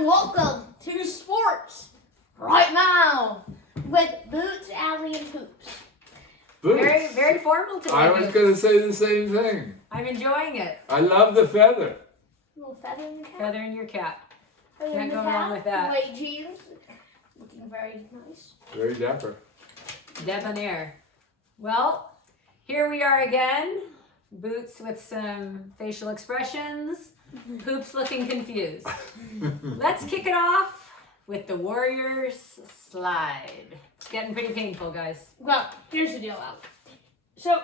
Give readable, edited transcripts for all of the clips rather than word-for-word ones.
and welcome to Sports Right Now with Boots, Allie, and Poops. Boots. Very, very formal today. I was going to say the same thing. I'm enjoying it. I love the feather. Little feather in your cap. Feather in your cap. Feather Can't in your go wrong cap. with that. White jeans. Looking very nice. Very dapper. Debonair. Well, here we are again. Boots with some facial expressions. Poops looking confused. Let's kick it off with the Warriors slide. It's getting pretty painful, guys. Well, here's the deal, Al. So,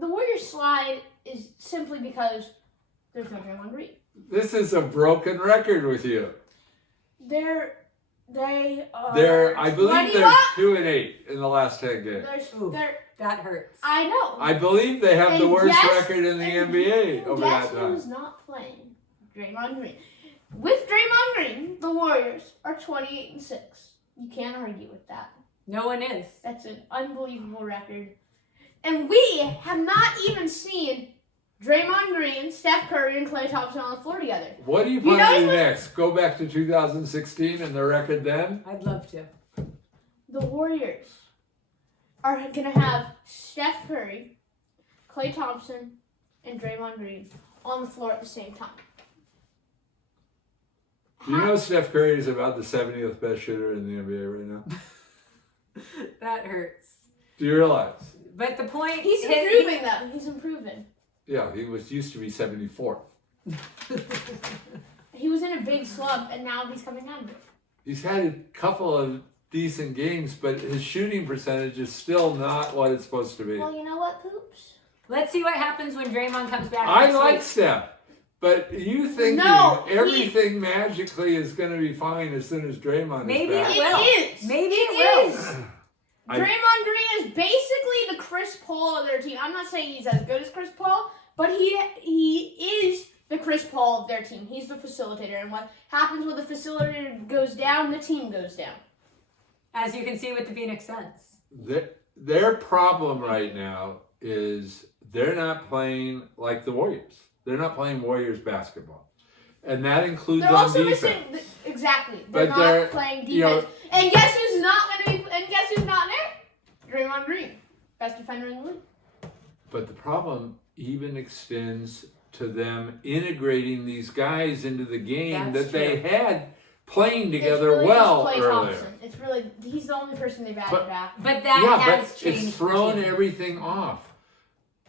the Warriors slide is simply because there's no Draymond Green. This is a broken record with you. They are. I believe they're 2-8 in the last 10 games. They're, That hurts. I know. I believe they have the And worst yes, record in the and NBA over guess that time. who's not playing? Draymond Green. With Draymond Green, the Warriors are 28-6. You can't argue with that. No one is. That's an unbelievable record. And we have not even seen Draymond Green, Steph Curry, and Klay Thompson on the floor together. What do you You plan to do know- next? Go back to 2016 and the record then? I'd love to. The Warriors are going to have Steph Curry, Klay Thompson, and Draymond Green on the floor at the same time. Do you know Steph Curry is about the 70th best shooter in the NBA right now? That hurts. Do you realize? But the point He's improving, though. He's improving. Yeah, he used to be 74th. He was in a big slump, and now he's coming out of it. He's had a couple of decent games, but his shooting percentage is still not what it's supposed to be. Well, you know what, Poops? Let's see what happens when Draymond comes back. I next like week. Steph, but you thinking No, everything magically is going to be fine as soon as Draymond Maybe is back. it will. It is. Maybe It it will. is. I- Draymond Green is basically the Chris Paul of their team. I'm not saying he's as good as Chris Paul, but he is the Chris Paul of their team. He's the facilitator, and what happens when the facilitator goes down, the team goes down. As you can see with the Phoenix Suns. Their problem right now is they're not playing like the Warriors. They're not playing Warriors basketball. And that includes They're on also defense. missing exactly. They're But not they're, playing defense. you know- and guess who's not going to be? And guess who's not there? Draymond Green, best defender in the league. But the problem even extends to them integrating these guys into the game That's that they true. had playing together It's really well just Klay earlier. Thompson. It's really he's the only person they've added But- back. But that Yeah, has but changed. it's the thrown team. everything off.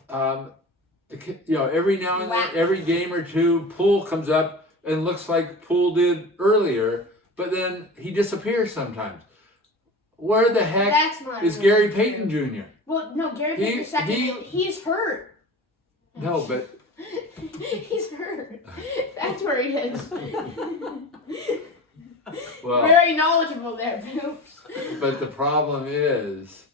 Every now and then, Wow. every game or two, Poole comes up and looks like Poole did earlier, but then he disappears sometimes. Where the heck That's not is really Gary true. Payton Jr.? Well, no, Gary He- Payton second. he- He's hurt. No, but He's hurt. That's where he is. well, Very knowledgeable there, Poops. but the problem is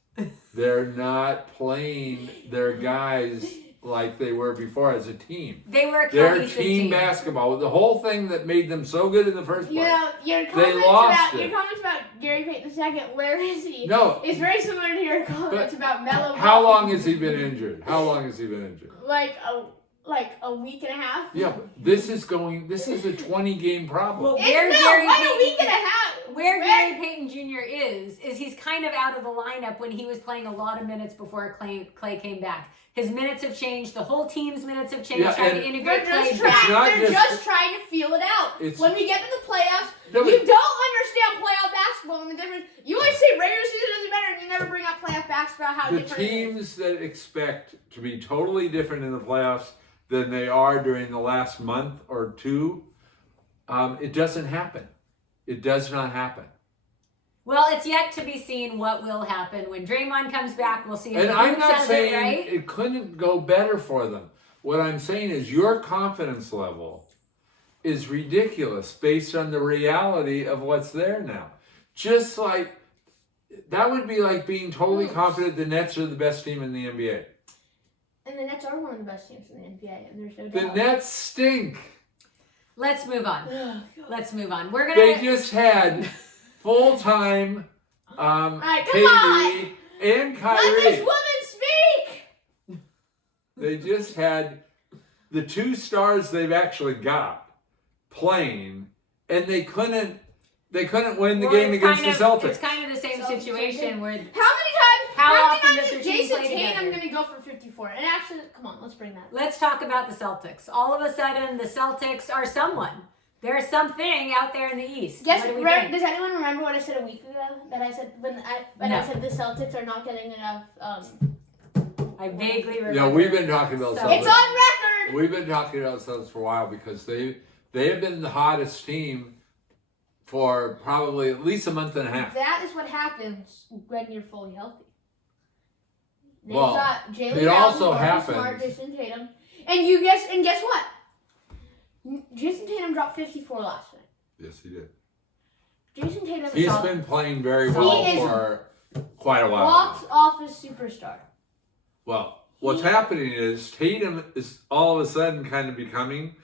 they're not playing their guys like they were before as a team. They were a Their cohesive team basketball, the whole thing that made them so good in the first You place. know, your comments lost about it. Gary Payton II, where is he? No, It's very similar to your comments about Melo. how Ball. long has he been injured? How long has he been injured? Like a week and a half. Yeah, but this is a 20-game problem. Well, It's where no, Gary like Payton, a week and a half. Where Gary Payton Jr. is he's kind of out of the lineup when he was playing a lot of minutes before Klay came back. His minutes have changed. The whole team's minutes have changed. Yeah, trying to and- integrate They're just Klay trying. back. not They're just- just trying to feel it out. It's- When we get to the playoffs, No, you but- don't understand playoff basketball and the difference. You always say regular season doesn't matter, and you never bring up playoff basketball. How The different it is. teams that expect to be totally different in the playoffs than they are during the last month or two, it doesn't happen. It does not happen. Well, it's yet to be seen what will happen when Draymond comes back. We'll see if And the I'm group not says saying it right. it couldn't go better for them. What I'm saying is your confidence level is ridiculous based on the reality of what's there now. Just like, that would be like being totally confident the Nets are the best team in the NBA. And the Nets are one of the best teams in the NBA, and there's no The doubt. Nets stink. Let's move on. Ugh. Let's move on. We're They gonna. just had full-time right, come KD and Let Kyrie. this woman speak. They just had the two stars they've actually got playing, and they couldn't win the Well, game it's against kind the of- Celtics. It's kind of the same Celtics situation where How many often times does their is team Jason play Tatum together? going to go for 54? And actually, come on, let's bring that up. let's talk about the Celtics. All of a sudden, the Celtics are someone. There's something out there in the East. Guess, What do we think? does anyone remember what I said a week ago? That I said when I No. said the Celtics are not getting enough. I vaguely remember. Yeah, we've been talking about So- Celtics. It's on record. We've been talking about Celtics for a while because they have been the hottest team for probably at least a month and a half. That is what happens when you're fully healthy. They've Well, got Jalen it Brown, also Marcus Smart, happens- Jason Tatum, and guess what? Jason Tatum dropped 54 last night. Yes, he did. Jason Tatum He's is been playing very He well is for quite a while. box office superstar. Well, what's happening is Tatum is all of a sudden kind of becoming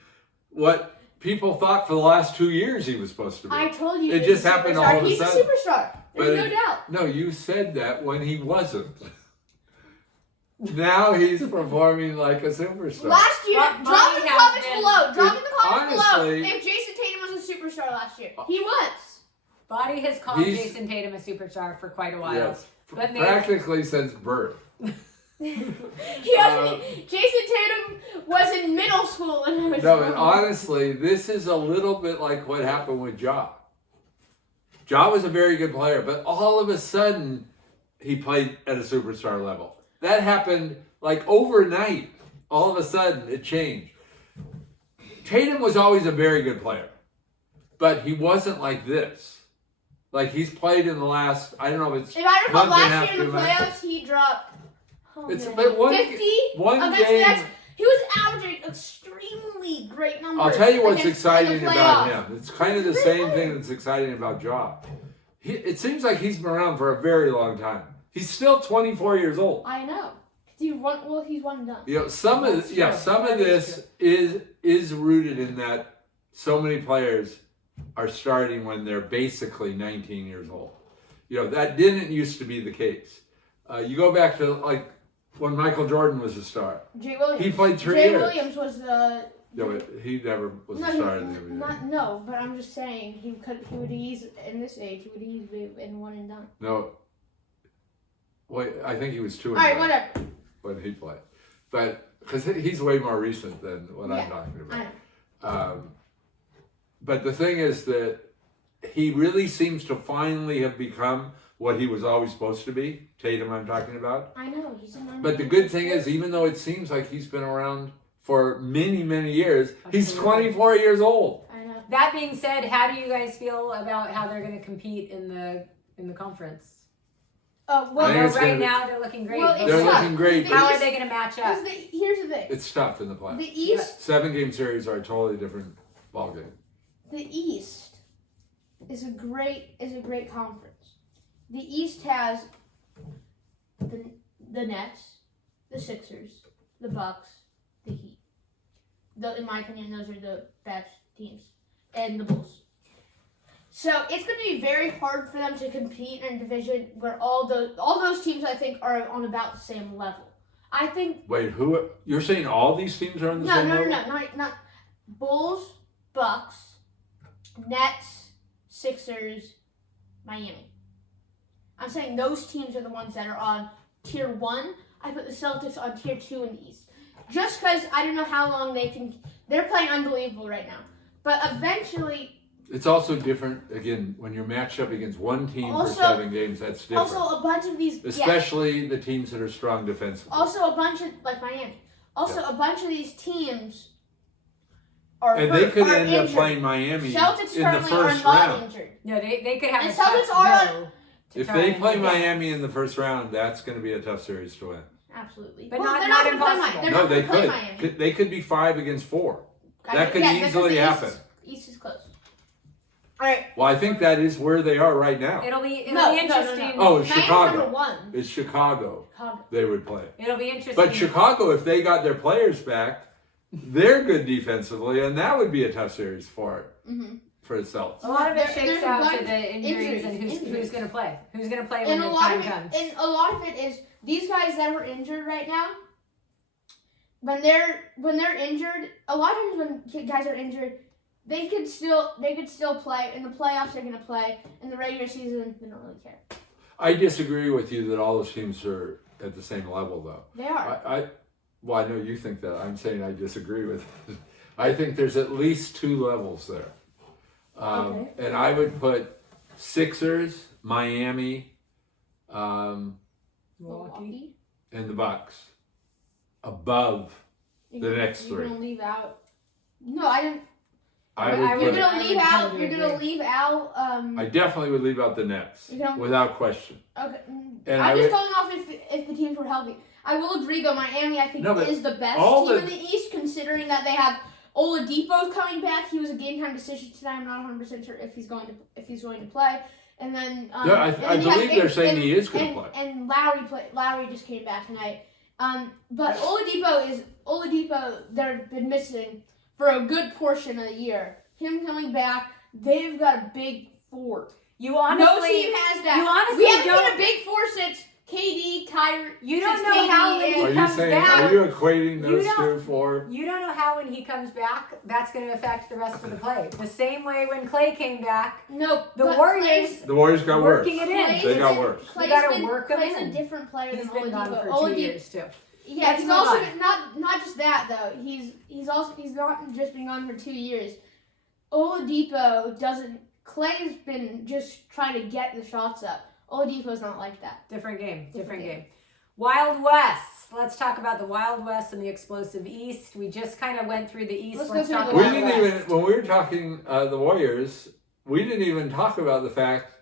what people thought for the last 2 years he was supposed to be. I told you It he's just a happened superstar. all of a He's sudden. a superstar. There's But no doubt. No, you said that when he wasn't. Now he's performing like a superstar. Last year, But drop in the Bonnie comments has been- below. Drop in the comments Honestly- below if Jason Tatum was a superstar last year. He was. Body has called He's- Jason Tatum a superstar for quite a while. Yes, But maybe- practically since birth. He hasn't. Jason Tatum was in middle school when I was No, born. and honestly, this is a little bit like what happened with Ja. Ja was a very good player, but all of a sudden, he played at a superstar level. That happened like overnight. All of a sudden, it changed. Tatum was always a very good player, but he wasn't like this. Like he's played in the last, I don't know if it's If I recall, month and a last half, year in 2 the months. playoffs, he dropped. Oh, It's man, but one 50 one against the game. Nets. He was averaging extremely great numbers. I'll tell you what's against- in exciting the about playoffs. him. It's kind of the He's a same great thing player. that's exciting about Ja. It seems like he's been around for a very long time. He's still 24 years old. I know. He's one and done. You know, some of That's yeah, true. some of That is this is rooted in that so many players are starting when they're basically 19 years old. You know, that didn't used to be the case. You go back to like when Michael Jordan was a star. Jay Williams. He played 3 Jay years. Williams was the. Yeah, but he never was a star in the NBA. No, but I'm just saying he would easily in this age he would easily been one and done. No. Wait, I think he was 2 and All right, 1 whatever. when he played. But because he's way more recent than what I'm Yeah, talking I about. know. But the thing is that he really seems to finally have become what he was always supposed to be. Tatum, I'm talking about. I know he's a number. But the good thing is, even though it seems like he's been around for many, many years, he's Absolutely. 24 years old. I know. That being said, how do you guys feel about how they're going to compete in the conference? I Well, think Well, it's right gonna be- now they're looking great. Well, but it's They're tough. looking great. The how are East- they going to match up? here's the thing. It's tough in the playoffs. The East, 7-game series are a totally different ballgame. the East is a great conference. The East has the Nets, the Sixers, the Bucks, the Heat. In my opinion, those are the best teams, and the Bulls. So it's going to be very hard for them to compete in a division where all those teams I think are on about the same level. I think Wait, who? You're saying all these teams are on the same level? not Bulls, Bucks, Nets, Sixers, Miami. I'm saying those teams are the ones that are on tier 1. I put the Celtics on tier 2 in the East. Just because I don't know how long they can. They're playing unbelievable right now. But eventually, It's also different, again, when you're matched up against one team Also- for 7 games, that's different. also a bunch of these. Especially the teams that are strong defensively. Also a bunch of, like Miami. Also a bunch of these teams are And hurt, they could are end injured. up playing Miami Celtics in the currently first are not round. injured. No, they could have And a tough Celtics are go to If try they and play get- Miami in the first round, that's going to be a tough series to win. Absolutely. But Well, not- they're not gonna play impossible. They're No, not they gonna play could. Miami. They could be 5 against 4. That could because easily the happen. East is close. All right. Well, I think that is where they are right now. It'll be No, interesting. Oh, Miami's Chicago. number 1. It's Chicago Chicago. they would play. It'll be interesting. But Chicago, if they got their players back, they're good defensively, and that would be a tough series for itself. A lot of it There- shakes there's out one- to the injuries and who's injuries. going to play. Who's going to play when And the a lot time of it, comes. and a lot of it is these guys that are injured right now. When they're injured, a lot of times when guys are injured, they could still play in the playoffs. They're gonna play in the regular season. They don't really care. I disagree with you that all those teams are at the same level, though. They are. Well, I know you think that. I'm saying I disagree with it. I think there's at least 2 levels there. Okay. And I would put Sixers, Miami, Milwaukee. and the Bucks above the next You're 3. gonna leave out. No, I didn't. I would You're put it, gonna leave out. totally You're gonna agree. leave out. I definitely would leave out the Nets You don't- without question. Okay. And I'm I just would- going off if the teams were healthy. I will agree though. Miami, I think, No, but is the best all team the- in the East, considering that they have Oladipo coming back. He was a game time decision tonight. I'm not 100% sure if he's going to play. And then Yeah, I believe they're saying he is going to play. And Lowry just came back tonight. But Oladipo. They've been missing for a good portion of the year. Him coming back, they've got a big 4. You honestly, No team has that. you honestly we haven't don't- been a big 4 since KD, Kyrie. You don't since know KD how when and- he Are you comes saying? back. Are you equating You those don't- 2 for? You don't know how when he comes back that's going to affect the rest of the play. The same way when Clay came back, No, the but Warriors The Warriors got worse. working it in. They got worse. Clay's You gotta been, work him Clay's in. a different player He's than been gone Oladipo. for 2 years too. Yeah, Let's he's move also on. been, not just that though. He's not just been gone for 2 years. Oladipo doesn't. Clay's been just trying to get the shots up. Oladipo's not like that. Different game. Different game. Wild West. Let's talk about the Wild West and the explosive East. We just kind of went through the East. Let's Let's go talk through We about the the didn't West. even, when we were talking the Warriors, we didn't even talk about the fact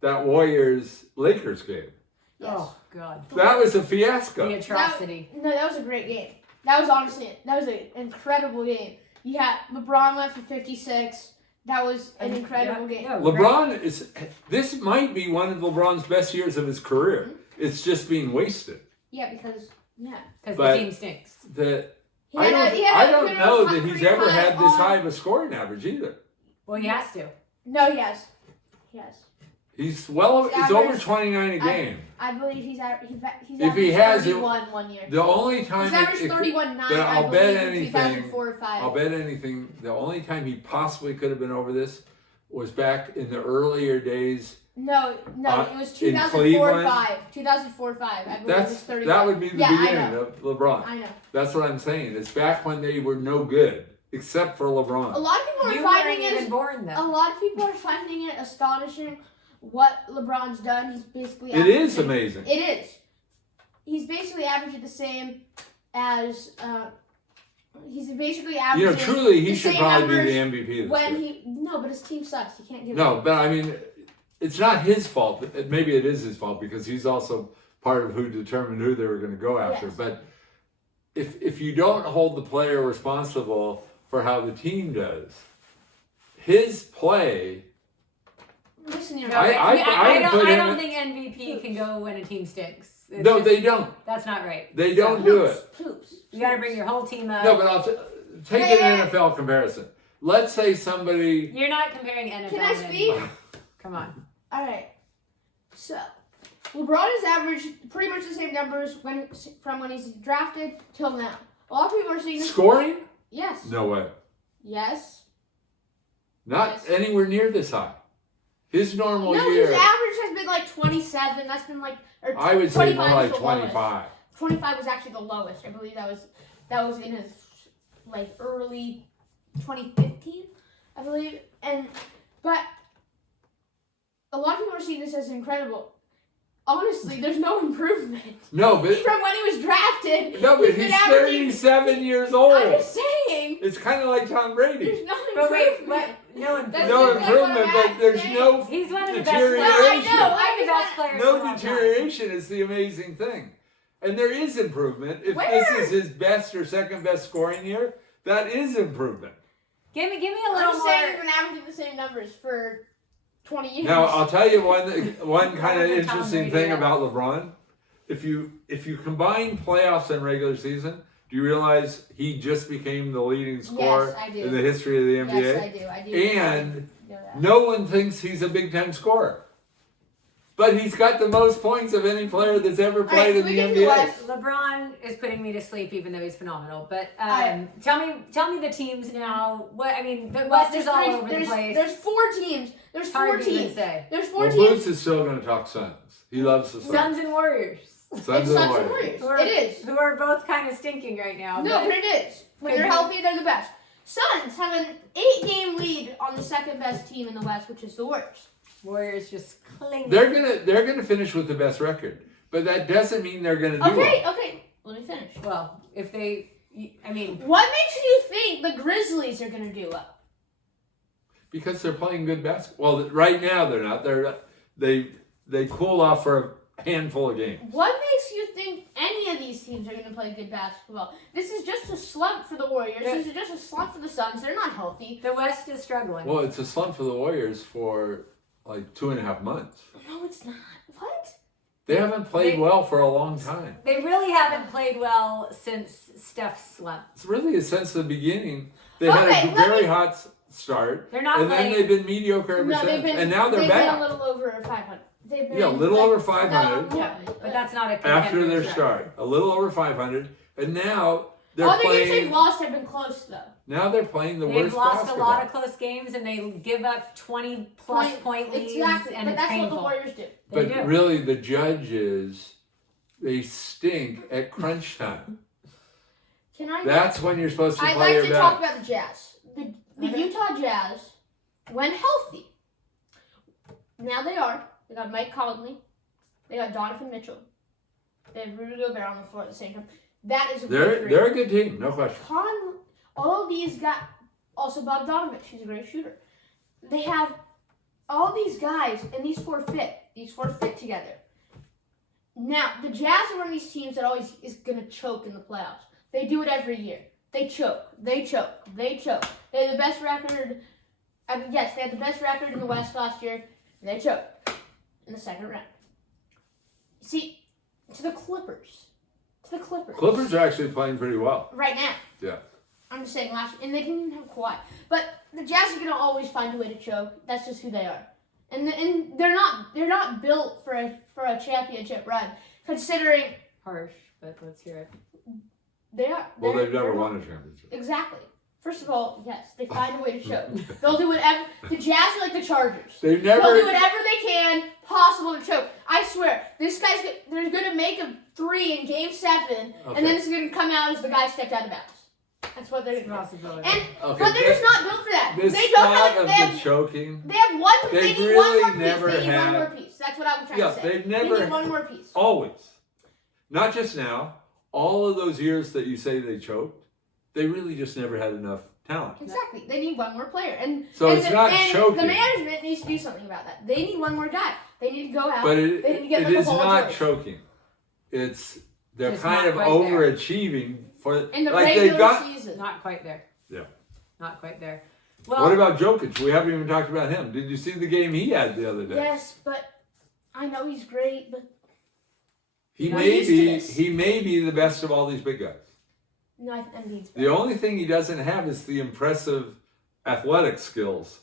that Warriors-Lakers game. Yes. Oh God, That was a the fiasco. atrocity. No, that was a great game. That was an incredible game. You had LeBron went for 56. That was an incredible game. Yeah, LeBron is, this might be one of LeBron's best years of his career. It's just being wasted. Yeah, because because But- the team stinks. He I had don't a know that he's career ever had this on- high of a scoring average either. Well, he has to. No, yes. He's His over average- 29 a game. I believe he's If he averaged has it- 31 one year. The only time He's averaged 31.9. then I I'll bet believe, in anything- 2004 or 5. I'll bet anything, the only time he possibly could have been over this was back in the earlier days. No, it was in 2004 Cleveland? 5. 2004 5. I believe it was 31. That would be the Yeah, I beginning know. of LeBron. I know. That's what I'm saying. It's back when they were no good, except for A LeBron. lot of people You are weren't finding even it. born A then. lot of people are finding it astonishing what LeBron's done. He's basically. It is averaging- amazing. It is. He's basically averaging the same as. He's basically averaging. Truly, he the should same probably be numbers the MVP this when year. he no, but his team sucks. He can't give No, it. but I mean, it's not his fault. Maybe it is his fault because he's also part of who determined who they were going to go after. Yes. But if you don't hold the player responsible for how the team does, his play. Listen, you're No, right. I would put I him don't in- think MVP can go when a team stinks. It's No, just- they don't. That's not right. They don't do it. Poops. You got to bring your whole team up. No, but take an NFL comparison. Let's say somebody. You're not comparing NFL. Can I and speak? NBA. Come on. All right. So, LeBron has averaged pretty much the same numbers from when he's drafted till now. A lot of people are seeing this. Scoring? Yes. No way. Yes. Not Yes. anywhere near this high. His normal No, year, his average has been like 27. That's been like. Or I would say more 25 like was the lowest. 25. 25 was actually the lowest. I believe that was in his like early 2015, I believe. But a lot of people are seeing this as incredible. Honestly, there's no improvement No, but from when he was drafted. no, but been he's averaging- 37 years I'm old. just saying. It's kind of like Tom Brady. There's no But wait, improvement. what? No That's No just like what improvement, I'm but there's saying. no He's one of the best deterioration. players. Well, I know. One of the best players of all No time. deterioration is the amazing thing. And there is improvement. If Where? this is his best or second best scoring year, that is improvement. Give me a I'm little just saying he's more. been averaging the same numbers for 20 years. Now, I'll tell you one kind of Tom interesting Brady, thing yeah. about LeBron. If you combine playoffs and regular season, do you realize he just became the leading scorer Yes, I do. in the history of the NBA? Yes, I do. And know that. no one thinks he's a Big Ten scorer. but he's got the most points of any player that's ever played in can we the get to the NBA. West? LeBron is putting me to sleep, even though he's phenomenal. But Alright. tell me the teams now. What I mean, the Well, West there's is all three- over the there's- place. There's 4 teams. There's It's 4 hard to even teams. say. There's 4 Well, teams. Boots is still going to talk Suns. He loves the Suns. Suns and Warriors, Suns It's and Suns and Warriors. Warriors. who are, It is. who are both kind of stinking right now. No, but it is. When Could they're be. healthy, they're the best. Suns have an 8-game lead on the second best team in the West, which is the Warriors. Warriors just clinging. They're gonna finish with the best record, but that doesn't mean they're gonna do Okay, well. okay. Let me finish. Well, if they, I mean, What makes you think the Grizzlies are going to do well? Because they're playing good basketball. Well, right now they're not. They cool off for a handful of games. What makes you think any of these teams are going to play good basketball? This is just a slump for the Warriors. This is just a slump for the Suns. They're not healthy. the West is struggling. Well, it's a slump for the Warriors for like 2.5 months. No, it's not. What? They haven't played They- well for a long time. They really haven't played well since Steph's slump. It's really since the beginning. They had Okay, a let very me- hot start, They're not and then playing. they've been mediocre ever No, since. they've been. And now they're they've been a back little over 500. They've been Yeah, a little over 500. No, Yeah, but that's not a after contender their track. start. A little over 500, and now they're All the games they've playing. lost have been close, though. Now they're playing the They've worst lost basketball. a lot of close games, and they give up 20-plus point leads, Exactly. and But it's that's painful. what the Warriors do. They But do. really, the judges, they stink at crunch time. Can I? That's when you're supposed to I'd play like to your talk best. about the Jazz. The Okay. Utah Jazz, when healthy, now they are. They got Mike Conley. They got Donovan Mitchell. They have Rudy Gobert on the floor at the same time. That is a good three. They're a good team, no question. All of these got also Bogdanovich. He's a great shooter. They have all these guys, and these four fit. These four fit together. Now the Jazz are one of these teams that always is gonna choke in the playoffs. They do it every year. They choke. They choke. They choke. They had the best record. Yes, they had the best record in the West last year. And they choked in the second round. See, to the Clippers. Clippers are actually playing pretty well. Right now. Yeah. I'm just saying last year, and they didn't even have Kawhi. But the Jazz are gonna always find a way to choke. That's just who they are, and they're not built for a championship run. Considering Harsh, but let's hear it. they are. Well, they're- they've never they're not- won a championship. Exactly. First of all, yes, they find a way to choke. They'll do whatever. The Jazz are like the Chargers. They've They'll never. do whatever they can possible to choke. I swear, they're gonna make a 3 in Game 7, Okay. and then it's gonna come out as the guy stepped out of bounds. That's what they're It's a gonna do. possibility. And Okay, but they're just not built for that. This They don't spot have. of They have. the choking. They have one. They They've need really one more piece. never They need had- one more piece. That's what I'm trying Yeah, to say. they've They never. need one more piece. Always. Not just now. All of those years that you say they choked, they really just never had enough talent. Exactly. They need one more player, and So and it's not and choking. The management needs to do something about that. They need one more guy. They need to go out. But they need to get it like a is Paul not George. choking. They're It's kind not of quite there. overachieving for In the like regular they've got. season. Not quite there. Yeah. Not quite there. Well, What about Jokic? We haven't even talked about him. Did you see the game he had the other day? Yes, but I know he's great, but He Not may used to be this. he may be the best of all these big guys. no, I think Embiid's The only thing he doesn't have is the impressive athletic skills.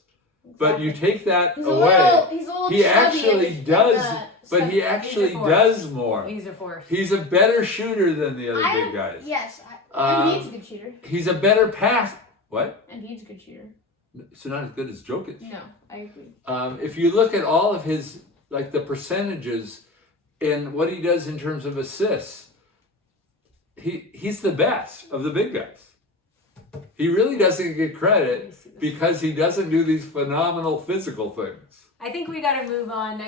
But you take that He's away, he's a little he chubby actually and, does, uh, but he stuff. actually force. does more. he's a force. He's a better shooter than the other I big don't- guys. Yes, Um, Embiid's a good shooter. He's a better pass. What? Embiid's a good shooter. So not as good as Jokic. No, I agree. If you look at all of his, like the percentages and what he does in terms of assists, he's the best of the big guys. He really doesn't get credit because he doesn't do these phenomenal physical things. I think we got to move on.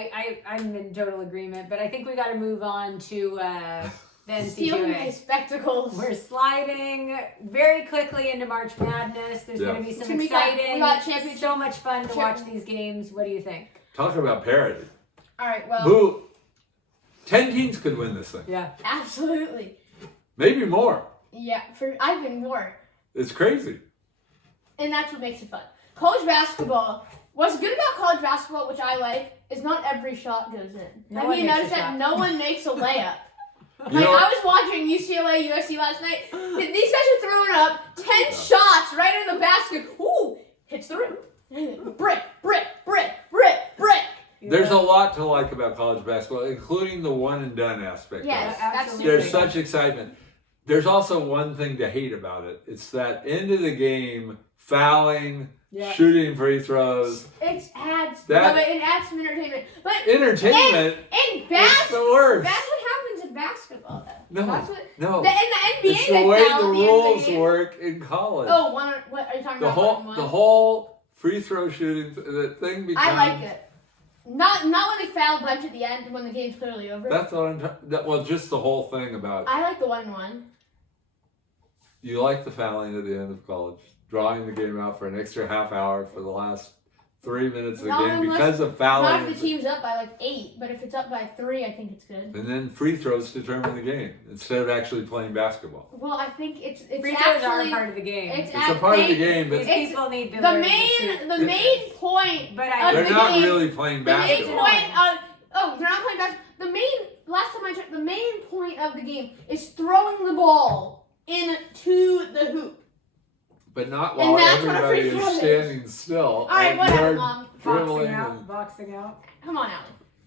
I'm in total agreement, but I think we got to move on to the Stealing my NCAA. spectacles. We're sliding very quickly into March Madness. There's Yeah. going to be It's some gonna be fun. exciting, We got championship- so much fun to watch champ- these games. What do you think? Talk about parity. All right, well, Who? 10 teams could win this thing. Yeah. absolutely. Maybe more. Yeah, I've been more. It's crazy. And that's what makes it fun. College basketball, what's good about college basketball, which I like, is not every shot goes in. No Have one you makes a noticed that shot. no one makes a layup? You Like, know- I was watching UCLA, USC last night. These guys are throwing up 10 shots right in the basket. Ooh, hits the rim. Brick, brick, brick, brick, brick. They There's a lot to like about college basketball, including the one and done aspect. Yes, of it. that's Absolutely. super There's exciting. such excitement. There's also one thing to hate about it. It's that end of the game, fouling, Yeah. shooting free throws. It adds That- it adds some entertainment. But Entertainment in is basketball, the worst. that's what happens in basketball, though. No, That's what no. in the NBA It's the they way foul the at the end of rules game. work in college. Oh, what are you talking about? One? The whole free throw shooting, the thing becomes. I like it. Not when they foul a bunch at the end when the game's clearly over. That's what I'm talking. Well, just the whole thing about. I like the 1-1. You like the fouling at the end of college, drawing the game out for an extra half hour for the last 3 minutes of the Not game unless- because of Not fouling. if the team's up by like 8, but if it's up by 3, I think it's good. And then free throws determine the game instead of actually playing basketball. Well, I think it's Free throws are actually part of the game. it's It's a part of the game, but These it's people need to the learn to main shoot. the main point But of they're the not game. really playing The main basketball. point of they're not playing basketball. The main last time I checked, the main point of the game is throwing the ball into the hoop. But not And while that's what a everybody free throw is is. standing still. All right, and whatever, you're Mom. dribbling Boxing out. and- Boxing out. Come on, Allie.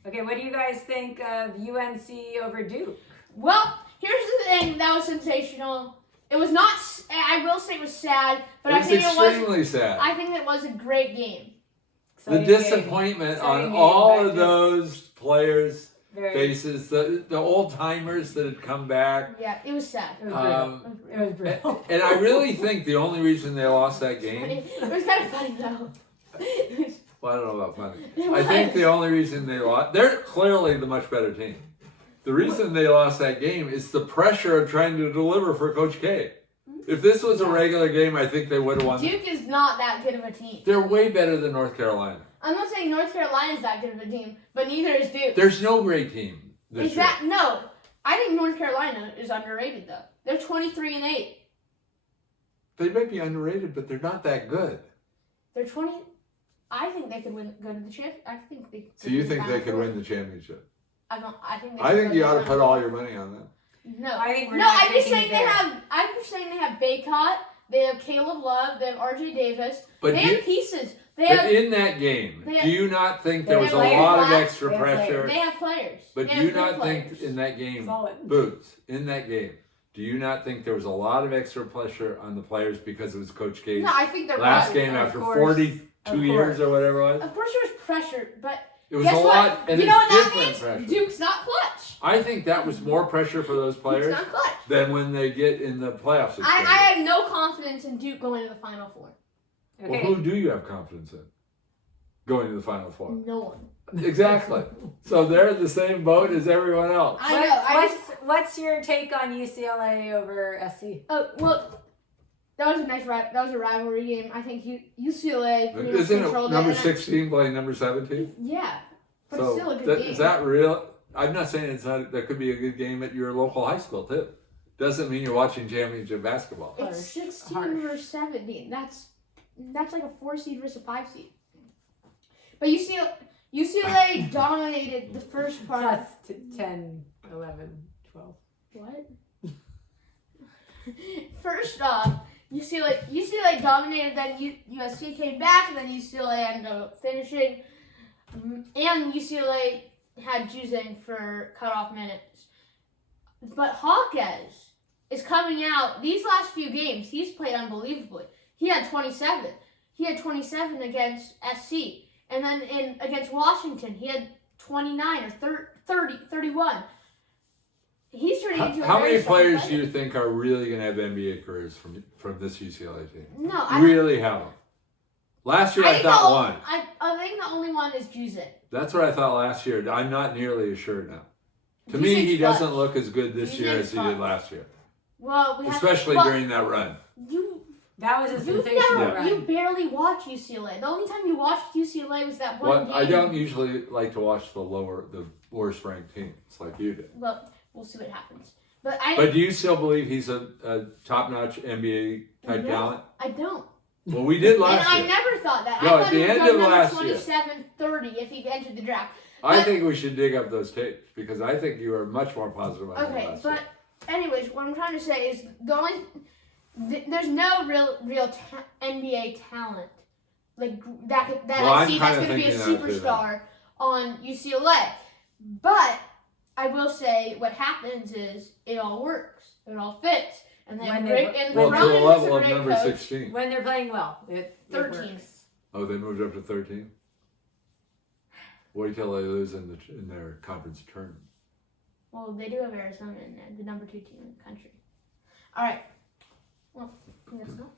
Okay, what do you guys think of UNC over Duke? Well, here's the thing that was sensational. It was not. I will say it was sad, but It I was think it was. extremely sad. I think it was a great game. The Exciting game. disappointment Exciting on game, all but of those players' Very, faces, the old timers that had come back. Yeah, it was sad. it was brutal. Um, It was brutal. and I really think the only reason they lost that game, It was kind of funny though. well, I don't know about funny. It I think was. the only reason they lost, they're clearly the much better team. The reason they lost that game is the pressure of trying to deliver for Coach K. If this was a regular game, I think they would have won. Duke is not that good of a team. They're way better than North Carolina. I'm not saying North Carolina is that good of a team, but neither is Duke. There's no great team this year. No, I think North Carolina is underrated though. They're 23-8. They might be underrated, but they're not that good. They're 20. I think they could go to the champ. I think they. So you could think win the they could Final win the championship? Four. I don't. I think. They I could think go you the ought to Final put all Four. your money on that. No, I think we're no. not I'm just thinking saying they there. have. I'm just saying they have Baycott. They have Caleb Love. They have R.J. Davis. But They you- have pieces. They But have. in that game, they have- do you not think they there was have a players. lot of They extra have players. pressure? They have players. But They do you have good not think players. in that game, Solid. Boots, in that game, do you not think there was a lot of extra pressure on the players because it was Coach K's No, I think they're last right. game of after course. 42 Of years course. or whatever it was? Of course, there was pressure, but It was guess a what? lot, and you it's know what that different means? pressure. Duke's not clutch. I think that was more pressure for those Duke's players not clutch. than when they get in the playoffs. I have no confidence in Duke going to the Final Four. Okay. Well, who do you have confidence in going to the Final Four? No one. Exactly. So they're in the same boat as everyone else. I know. What's your take on UCLA over SC? Oh well, that was a nice that was a rivalry game. I think UCLA pretty much Isn't it controlled number it. 16 playing number 17? Yeah, but So it's still a good game. is that real? I'm not saying it's not. There could be a good game at your local high school too. Doesn't mean you're watching championship basketball. It's 16 Harsh. versus 17. That's like a 4 seed versus a 5 seed. But UCLA dominated the first part. Plus 10, 11, 12. What? First off, UCLA dominated, then USC came back, and then UCLA ended up finishing. And UCLA had Juzang for cutoff minutes. But Hawkes is coming out. These last few games, he's played unbelievably. He had 27. He had 27 against SC. And then against Washington, he had 29 or 31. He's turning into a How very many strong players player. do you think are really going to have NBA careers from this UCLA team? No, I Really have them. Last year I think thought the one. I think the only one is Juzang. That's what I thought last year. I'm not nearly as sure now. To me, he Juzang's doesn't clutch. look as good this year as he did Juzang's last year, Well, we have especially well, during that run. That was a You sensational never, run. you barely watch UCLA. The only time you watched UCLA was that one What game. I don't usually like to watch the worst ranked teams like you did. Well, we'll see what happens. But do you still believe he's a top-notch NBA type No. talent? I don't. Well, we did And last I year. never thought that. No, I at thought the he would end go of number last year. 27, 30 if he entered the draft. I but- think we should dig up those tapes because I think you are much more positive about him Okay, last but year. anyways, what I'm trying to say is there's no real NBA talent like that Well, I I'm see that's kinda going to be a thinking that too, superstar on UCLA. But I will say what happens is it all works. It all fits. And then When they- great, and Well, to Cronin's the a level of great number coach. 16. When they're playing well, it 13. works. Oh, they moved up to 13? Wait till they lose in their conference tournament. Well, they do have Arizona in the number 2 team in the country. All right. Well, I guess not.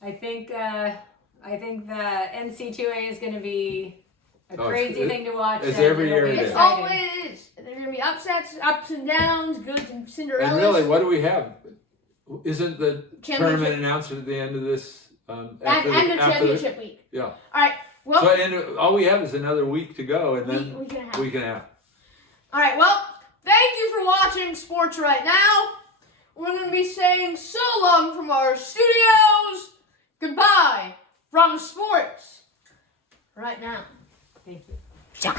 I think the NC2A is going to be a Oh, crazy thing to watch. it's and every it'll year be it It's is. exciting. always there are gonna be upsets, ups and downs, goods and Cinderellas. And really, what do we have? Isn't the Championship. tournament announced at the end of this? and the championship week. Yeah. All right. Well, So and all we have is another week to go, and then we can have. we can have. All right. Well, thank you for watching Sports Right Now. We're gonna be saying so long from our studios. Goodbye from Sports Right Now. Thank you.